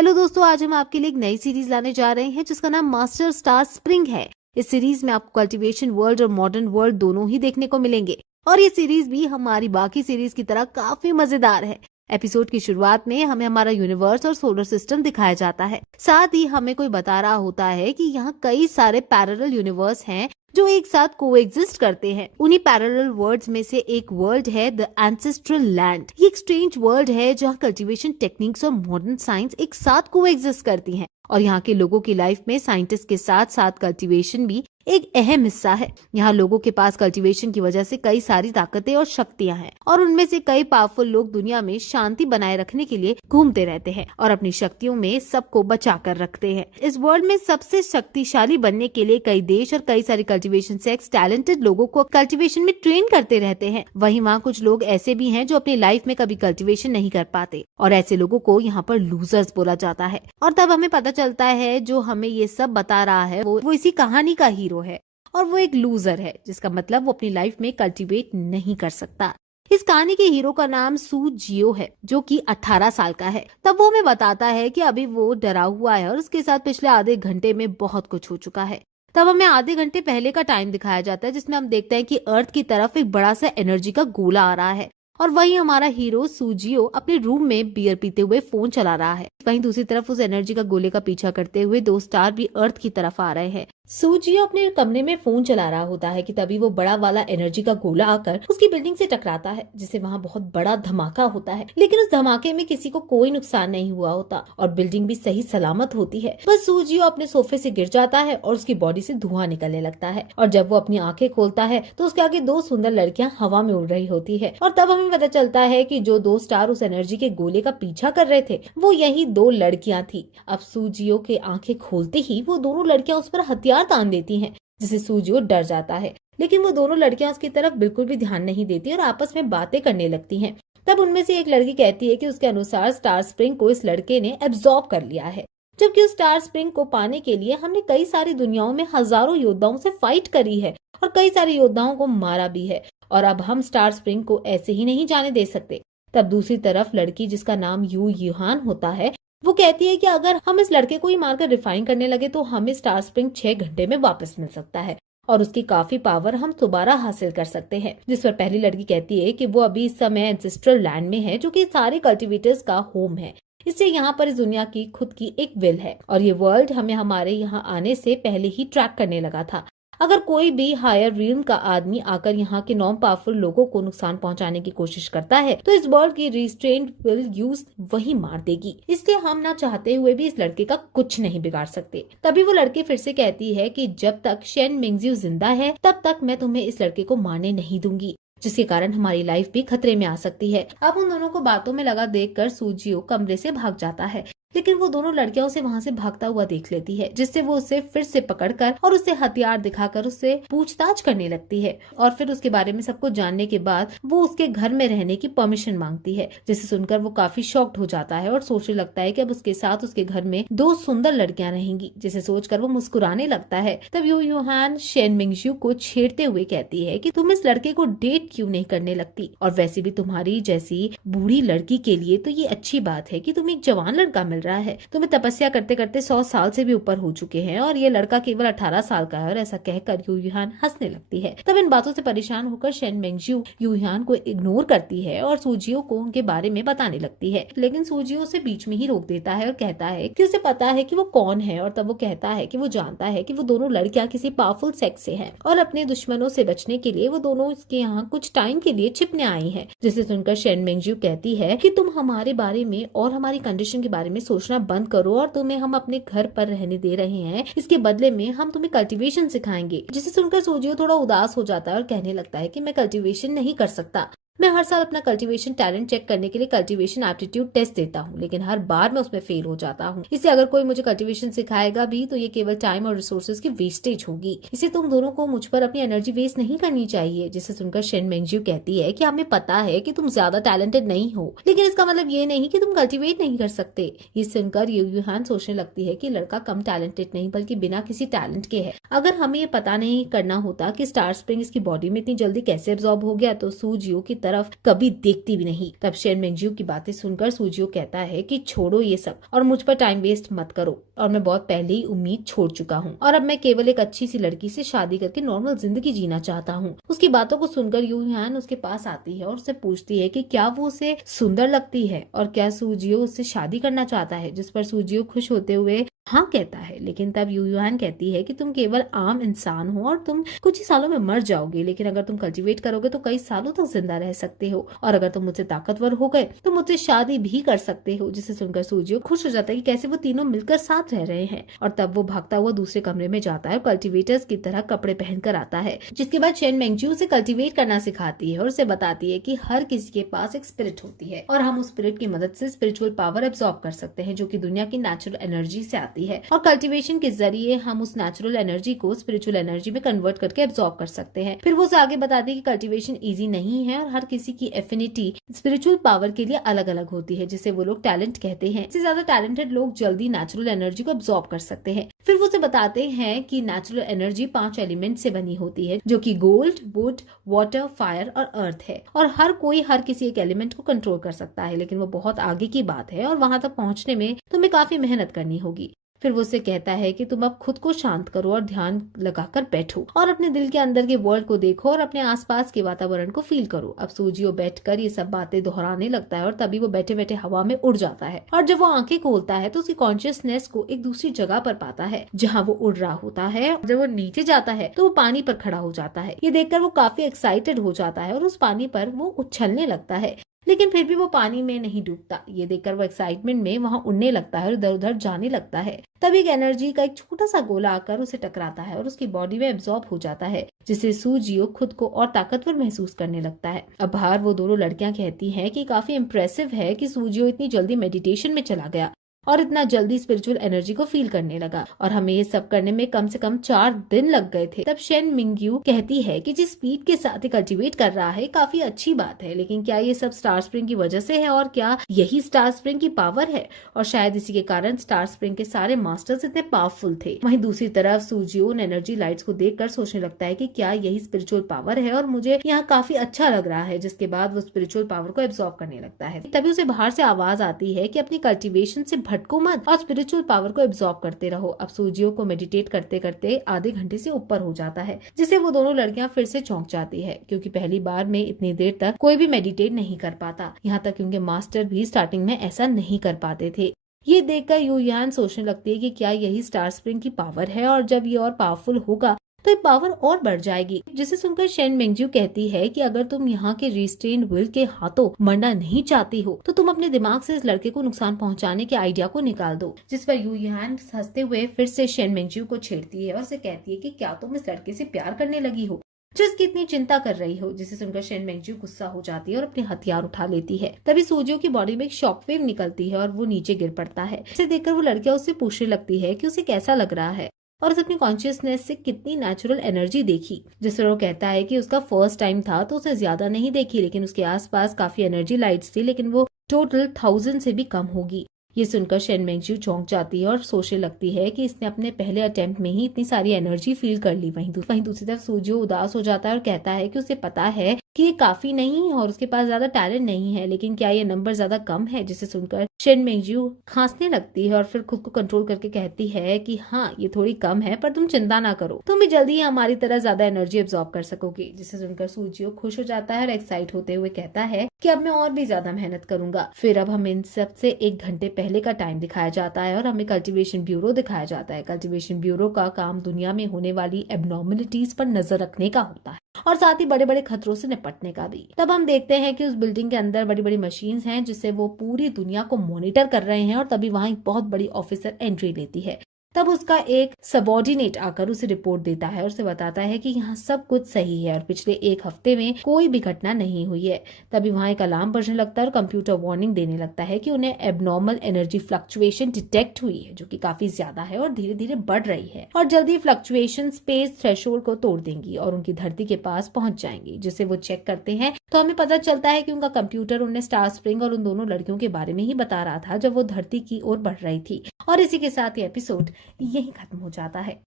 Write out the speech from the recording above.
Hello दोस्तों, आज हम आपके लिए एक नई सीरीज लाने जा रहे हैं जिसका नाम मास्टर स्टार स्प्रिंग है। इस सीरीज में आपको कल्टीवेशन वर्ल्ड और मॉडर्न वर्ल्ड दोनों ही देखने को मिलेंगे और ये सीरीज भी हमारी बाकी सीरीज की तरह काफी मजेदार है। एपिसोड की शुरुआत में हमें हमारा यूनिवर्स और सोलर सिस्टम दिखाया जाता है। साथ ही हमें कोई बता रहा होता है कि यहाँ कई सारे पैरेलल यूनिवर्स हैं जो एक साथ कोएग्जिस्ट करते हैं। उन्हीं पैरेलल वर्ल्ड्स में से एक वर्ल्ड है द एंसेस्ट्रल लैंड। ये एक स्ट्रेंज वर्ल्ड है जहाँ कल्टीवेशन टेक्निक्स और मॉडर्न साइंस एक साथ कोएग्जिस्ट करती हैं और यहाँ के लोगों की लाइफ में साइंटिस्ट के साथ साथ कल्टीवेशन भी एक अहम हिस्सा है। यहाँ लोगों के पास कल्टीवेशन की वजह से कई सारी ताकतें और शक्तियाँ हैं और उनमें से कई पावरफुल लोग दुनिया में शांति बनाए रखने के लिए घूमते रहते हैं और अपनी शक्तियों में सबको बचा कर रखते हैं। इस वर्ल्ड में सबसे शक्तिशाली बनने के लिए कई देश और कई सारी कल्टीवेशन सेक्स टैलेंटेड लोगों को कल्टीवेशन में ट्रेन करते रहते हैं। वहीं वहाँ कुछ लोग ऐसे भी हैं जो अपनी लाइफ में कभी कल्टीवेशन नहीं कर पाते और ऐसे लोगों को यहाँ पर लूजर्स बोला जाता है। और तब हमें पता चलता है जो हमें ये सब बता रहा है वो इसी कहानी का हीरो है और वो एक लूजर है, जिसका मतलब वो अपनी लाइफ में कल्टीवेट नहीं कर सकता। इस कहानी के हीरो का नाम सू जियो है जो कि 18 साल का है। तब वो हमें बताता है कि अभी वो डरा हुआ है और उसके साथ पिछले आधे घंटे में बहुत कुछ हो चुका है। तब हमें आधे घंटे पहले का टाइम दिखाया जाता है जिसमें हम देखते हैं कि अर्थ की तरफ एक बड़ा सा एनर्जी का गोला आ रहा है और वहीं हमारा हीरो सूजियो अपने रूम में बियर पीते हुए फोन चला रहा है। वहीं दूसरी तरफ उस एनर्जी का गोले का पीछा करते हुए 2 स्टार भी अर्थ की तरफ आ रहे हैं। सूजियो अपने कमरे में फोन चला रहा होता है कि तभी वो बड़ा वाला एनर्जी का गोला आकर उसकी बिल्डिंग से टकराता है जिससे वहाँ बहुत बड़ा धमाका होता है। लेकिन उस धमाके में किसी को कोई नुकसान नहीं हुआ होता और बिल्डिंग भी सही सलामत होती है। बस सूजियो अपने सोफे से गिर जाता है और उसकी बॉडी से धुआं निकलने लगता है और जब वो अपनी आंखें खोलता है तो उसके आगे 2 सुंदर लड़कियां हवा में उड़ रही होती है और तब हमें पता चलता है कि जो 2 स्टार उस एनर्जी के गोले का पीछा कर रहे थे वो यही 2 लड़कियां थी। अब सूजियो के आंखें खोलते ही वो दोनों लड़कियां उस पर हथियार तान देती हैं जिससे सूजियो डर जाता है। लेकिन वो दोनों लड़कियां उसकी तरफ बिल्कुल भी ध्यान नहीं देती और आपस में बातें करने लगती हैं। तब उनमें से एक लड़की कहती है कि उसके अनुसार स्टार स्प्रिंग को इस लड़के ने एब्जॉर्ब कर लिया है, जबकि उस स्टार स्प्रिंग को पाने के लिए हमने कई सारी दुनियाओं में हजारों योद्धाओं से फाइट करी है और कई सारे योद्धाओं को मारा भी है और अब हम स्टार स्प्रिंग को ऐसे ही नहीं जाने दे सकते। तब दूसरी तरफ लड़की जिसका नाम यू यूहान होता है वो कहती है कि अगर हम इस लड़के को ही मारकर रिफाइन करने लगे तो हमें स्टार स्प्रिंग 6 घंटे में वापस मिल सकता है और उसकी काफी पावर हम दोबारा हासिल कर सकते हैं। जिस पर पहली लड़की कहती है कि वो अभी इस समय एंसेस्ट्रल लैंड में है जो कि सारे कल्टीवेटर्स का होम है, इससे यहाँ पर इस दुनिया की खुद की एक विल है और ये वर्ल्ड हमें हमारे यहाँ आने से पहले ही ट्रैक करने लगा था। अगर कोई भी हायर रियल्म का आदमी आकर यहाँ के नॉन पावरफुल लोगों को नुकसान पहुंचाने की कोशिश करता है तो इस वर्ल्ड की रिस्ट्रेंट विल यूज वही मार देगी। इसलिए हम ना चाहते हुए भी इस लड़के का कुछ नहीं बिगाड़ सकते। तभी वो लड़की फिर से कहती है कि जब तक शेन मिंगजियो जिंदा है तब तक मैं तुम्हें इस लड़के को मारने नहीं दूंगी, जिसके कारण हमारी लाइफ भी खतरे में आ सकती है। अब उन दोनों को बातों में लगा देखकर सूजियो कमरे से भाग जाता है, लेकिन वो दोनों लड़कियां उसे वहां से भागता हुआ देख लेती है जिससे वो उसे फिर से पकड़कर और उससे हथियार दिखाकर उससे पूछताछ करने लगती है और फिर उसके बारे में सब कुछ जानने के बाद वो उसके घर में रहने की परमिशन मांगती है, जिसे सुनकर वो काफी शॉक्ड हो जाता है और सोचने लगता है कि अब उसके साथ उसके घर में 2 सुंदर लड़कियां रहेंगी, जिसे सोचकर वो मुस्कुराने लगता है। तब यू यूहान शेन मिंगजियो को छेड़ते हुए कहती है कि तुम इस लड़के को डेट क्यों नहीं करने लगती, और वैसे भी तुम्हारी जैसी बूढ़ी लड़की के लिए तो ये अच्छी बात है कि तुम एक जवान लड़का रहा है। तुम्हें तपस्या करते करते 100 साल से भी ऊपर हो चुके हैं और ये लड़का केवल 18 साल का है। और ऐसा कहकर यू यूहान हंसने लगती है। तब इन बातों से परेशान होकर शेन मिंगजियो यू यूहान को इग्नोर करती है और सूजियो को उनके बारे में बताने लगती है, लेकिन सूजियो उसे बीच में ही रोक देता है और कहता है कि उसे पता है कि वो कौन है। और तब वो कहता है कि वो जानता है कि वो दोनों लड़कियां किसी पावरफुल सेक्स से हैं और अपने दुश्मनों से बचने के लिए वो दोनों इसके यहाँ कुछ टाइम के लिए छिपने आई हैं। जिसे सुनकर शेन मिंगजियो कहती है कि तुम हमारे बारे में और हमारी कंडीशन के बारे में सोचना बंद करो और तुम्हें हम अपने घर पर रहने दे रहे हैं, इसके बदले में हम तुम्हें कल्टीवेशन सिखाएंगे। जिसे सुनकर सूजियो थोड़ा उदास हो जाता है और कहने लगता है कि मैं कल्टीवेशन नहीं कर सकता। मैं हर साल अपना कल्टीवेशन टैलेंट चेक करने के लिए कल्टीवेशन एप्टीट्यूड टेस्ट देता हूँ, लेकिन हर बार मैं उसमें फेल हो जाता हूँ। इससे अगर कोई मुझे कल्टीवेशन सिखाएगा भी तो ये केवल टाइम और रिसोर्सेज की वेस्टेज होगी। इसे तुम दोनों को मुझ पर अपनी एनर्जी वेस्ट नहीं करनी चाहिए। जिसे सुनकर शेन मिंगजियो कहती है कि हमें पता है कि तुम ज्यादा टैलेंटेड नहीं हो, लेकिन इसका मतलब ये नहीं कि तुम कल्टीवेट नहीं कर सकते। ये सुनकर यू यूहान सोचने लगती है कि लड़का कम टैलेंटेड नहीं बल्कि बिना किसी टैलेंट के है। अगर हमें ये पता नहीं करना होता कि स्टार स्प्रिंग इसकी बॉडी में इतनी जल्दी कैसे एब्जॉर्ब हो गया तो सूजियो की तरफ कभी देखती भी नहीं। तब शेन मेंगजियो की बातें सुनकर सूजियो कहता है कि छोड़ो ये सब और मुझ पर टाइम वेस्ट मत करो, और मैं बहुत पहले ही उम्मीद छोड़ चुका हूँ और अब मैं केवल एक अच्छी सी लड़की से शादी करके नॉर्मल जिंदगी जीना चाहता हूँ। उसकी बातों को सुनकर यू ह्यान उसके पास आती है और उससे पूछती है कि क्या वो उसे सुंदर लगती है और क्या सूजियो उससे शादी करना चाहता है, जिस पर सूजियो खुश होते हुए हाँ कहता है। लेकिन तब यू ह्यान कहती है कि तुम केवल आम इंसान हो और तुम कुछ ही सालों में मर जाओगे, लेकिन अगर तुम कल्टीवेट करोगे तो कई सालों तक जिंदा रह सकते हो, और अगर तुम मुझसे ताकतवर हो गए तो मुझसे शादी भी कर सकते हो। जिसे सुनकर सूजियो खुश हो जाता है कि कैसे वो तीनों मिलकर साथ रह रहे हैं, और तब वो भागता हुआ दूसरे कमरे में जाता है और कल्टीवेटर्स की तरह कपड़े पहनकर आता है। जिसके बाद शेन मेंगजियो उसे कल्टीवेट करना सिखाती है और उसे बताती है कि हर किसी के पास एक स्पिरिट होती है और हम उस स्पिरिट की मदद से स्पिरिचुअल पावर एब्जॉर्ब कर सकते हैं, जो कि दुनिया की नेचुरल एनर्जी से आती है, और कल्टीवेशन के जरिए हम उस नेचुरल एनर्जी को स्पिरिचुअल एनर्जी में कन्वर्ट करके एब्जॉर्ब कर सकते हैं। फिर वो उसे आगे बताती है कि कल्टीवेशन इजी नहीं है और हर किसी की एफिनिटी स्पिरिचुअल पावर के लिए अलग अलग होती है, जिसे वो लोग टैलेंट कहते हैं। इससे ज्यादा टैलेंटेड लोग जल्दी नेचुरल एनर्जी को एब्जॉर्ब कर सकते हैं। फिर वो उसे बताते हैं कि नेचुरल एनर्जी 5 एलिमेंट से बनी होती है, जो कि गोल्ड, वुड, वाटर, फायर और अर्थ है, और हर कोई हर किसी एक एलिमेंट को कंट्रोल कर सकता है, लेकिन वो बहुत आगे की बात है और वहां तक पहुंचने में तुम्हें काफी मेहनत करनी होगी। फिर वो उससे कहता है कि तुम अब खुद को शांत करो और ध्यान लगाकर बैठो और अपने दिल के अंदर के वर्ल्ड को देखो और अपने आसपास के वातावरण को फील करो। अब सूजियो बैठकर ये सब बातें दोहराने लगता है और तभी वो बैठे बैठे हवा में उड़ जाता है, और जब वो आंखें खोलता है तो उसकी कॉन्शियसनेस को एक दूसरी जगह पर पाता है जहाँ वो उड़ रहा होता है। जब वो नीचे जाता है तो वो पानी पर खड़ा हो जाता है। ये देखकर वो काफी एक्साइटेड हो जाता है और उस पानी पर वो उछलने लगता है, लेकिन फिर भी वो पानी में नहीं डूबता। ये देखकर वो एक्साइटमेंट में वहां उड़ने लगता है और इधर उधर जाने लगता है। तब एक एनर्जी का एक छोटा सा गोला आकर उसे टकराता है और उसकी बॉडी में एब्जॉर्ब हो जाता है, जिससे सूजियो खुद को और ताकतवर महसूस करने लगता है। अब बाहर वो दोनों लड़कियां कहती हैं कि काफी इम्प्रेसिव है कि सूजियो इतनी जल्दी मेडिटेशन में चला गया और इतना जल्दी स्पिरिचुअल एनर्जी को फील करने लगा, और हमें ये सब करने में कम से कम 4 दिन लग गए थे। तब शेन मिंगयू कहती है कि जिस स्पीड के साथ कल्टीवेट कर रहा है काफी अच्छी बात है, लेकिन क्या ये सब स्टार स्प्रिंग की वजह से है, और क्या यही स्टार स्प्रिंग की पावर है, और शायद इसी के कारण स्टार स्प्रिंग के सारे मास्टर्स इतने पावरफुल थे। वहीं दूसरी तरफ सूजियो उन एनर्जी लाइट्स को देखकर सोचने लगता है कि क्या यही स्पिरिचुअल पावर है, और मुझे यहाँ काफी अच्छा लग रहा है। जिसके बाद वो स्पिरिचुअल पावर को एब्जॉर्ब करने लगता है। तभी उसे बाहर से आवाज आती है कि अपनी कल्टीवेशन से भटको मत और स्पिरिचुअल पावर को एब्जॉर्ब करते रहो। अब सूजियो को मेडिटेट करते करते आधे घंटे से ऊपर हो जाता है, जिसे वो दोनों लड़कियां फिर से चौंक जाती है, क्योंकि पहली बार में इतनी देर तक कोई भी मेडिटेट नहीं कर पाता। यहाँ तक कि उनके मास्टर भी स्टार्टिंग में ऐसा नहीं कर पाते थे। ये देखकर यू ह्यान सोचने लगती है कि क्या यही स्टार स्प्रिंग की पावर है, और जब ये और पावरफुल होगा तो ये पावर और बढ़ जाएगी। जिसे सुनकर शेन मेंगजियो कहती है कि अगर तुम यहाँ के रिस्ट्रेन विल के हाथों मरना नहीं चाहती हो तो तुम अपने दिमाग से इस लड़के को नुकसान पहुंचाने के आइडिया को निकाल दो। जिस पर यू ह्यान हंसते हुए फिर से शेन मेंगजियो को छेड़ती है और उसे कहती है कि क्या तुम इस लड़के से प्यार करने लगी हो जो इसकी इतनी चिंता कर रही हो। जिसे सुनकर शेन मेंगजियो गुस्सा हो जाती है और अपने हथियार उठा लेती है। तभी सूजियो की बॉडी में एक शॉकवेव निकलती है और वो नीचे गिर पड़ता है। इसे देखकर वो लड़कियां उससे पूछने लगती है कि उसे कैसा लग रहा है और उसे अपनी कॉन्शियसनेस से कितनी नेचुरल एनर्जी देखी। जिस पर वो कहता है कि उसका फर्स्ट टाइम था तो उसे ज्यादा नहीं देखी, लेकिन उसके आसपास काफी एनर्जी लाइट्स थी, लेकिन वो टोटल 1000 से भी कम होगी। ये सुनकर शेन मेंगजियो चौंक जाती है और सोचने लगती है कि इसने अपने पहले अटेम्प्ट में ही इतनी सारी एनर्जी फील कर ली। वहीं दूसरी तरफ सूजियो उदास हो जाता है और कहता है कि उसे पता है कि ये काफी नहीं और उसके पास ज्यादा टैलेंट नहीं है, लेकिन क्या ये नंबर ज्यादा कम है। जिसे सुनकर शेन मेंगजियो खांसने लगती है और फिर खुद को कंट्रोल करके कहती है कि हाँ ये थोड़ी कम है, पर तुम चिंता ना करो, तुम भी जल्दी ही हमारी तरह ज्यादा एनर्जी एब्जॉर्ब कर सकोगे। जिसे सुनकर सूजियो खुश हो जाता है और एक्साइट होते हुए कहता है कि अब मैं और भी ज्यादा मेहनत करूंगा। फिर अब हमें इन सबसे 1 घंटे पहले का टाइम दिखाया जाता है और हमें कल्टीवेशन ब्यूरो दिखाया जाता है। कल्टीवेशन ब्यूरो का काम दुनिया में होने वाली एबनॉर्मलिटीज पर नजर रखने का होता है और साथ ही बड़े बड़े खतरों से निपटने का भी। तब हम देखते हैं कि उस बिल्डिंग के अंदर बड़ी बड़ी मशीन्स हैं जिससे वो पूरी दुनिया को मॉनिटर कर रहे हैं, और तभी वहाँ एक बहुत बड़ी ऑफिसर एंट्री लेती है। तब उसका एक सबॉर्डिनेट आकर उसे रिपोर्ट देता है और उसे बताता है कि यहाँ सब कुछ सही है और पिछले 1 हफ्ते में कोई भी घटना नहीं हुई है। तभी वहाँ एक अलार्म बजने लगता है और कंप्यूटर वार्निंग देने लगता है कि उन्हें एबनॉर्मल एनर्जी फ्लक्चुएशन डिटेक्ट हुई है, जो कि काफी ज्यादा है और धीरे धीरे बढ़ रही है, और जल्दी फ्लक्चुएशन स्पेस थ्रेशोल्ड को तोड़ देंगी और उनकी धरती के पास पहुंच जाएंगी। जिसे वो चेक करते हैं तो हमें पता चलता है कि उनका कंप्यूटर उन्हें स्टार स्प्रिंग और उन दोनों लड़कियों के बारे में ही बता रहा था जब वो धरती की ओर बढ़ रही थी। और इसी के साथ ये एपिसोड यही खत्म हो जाता है।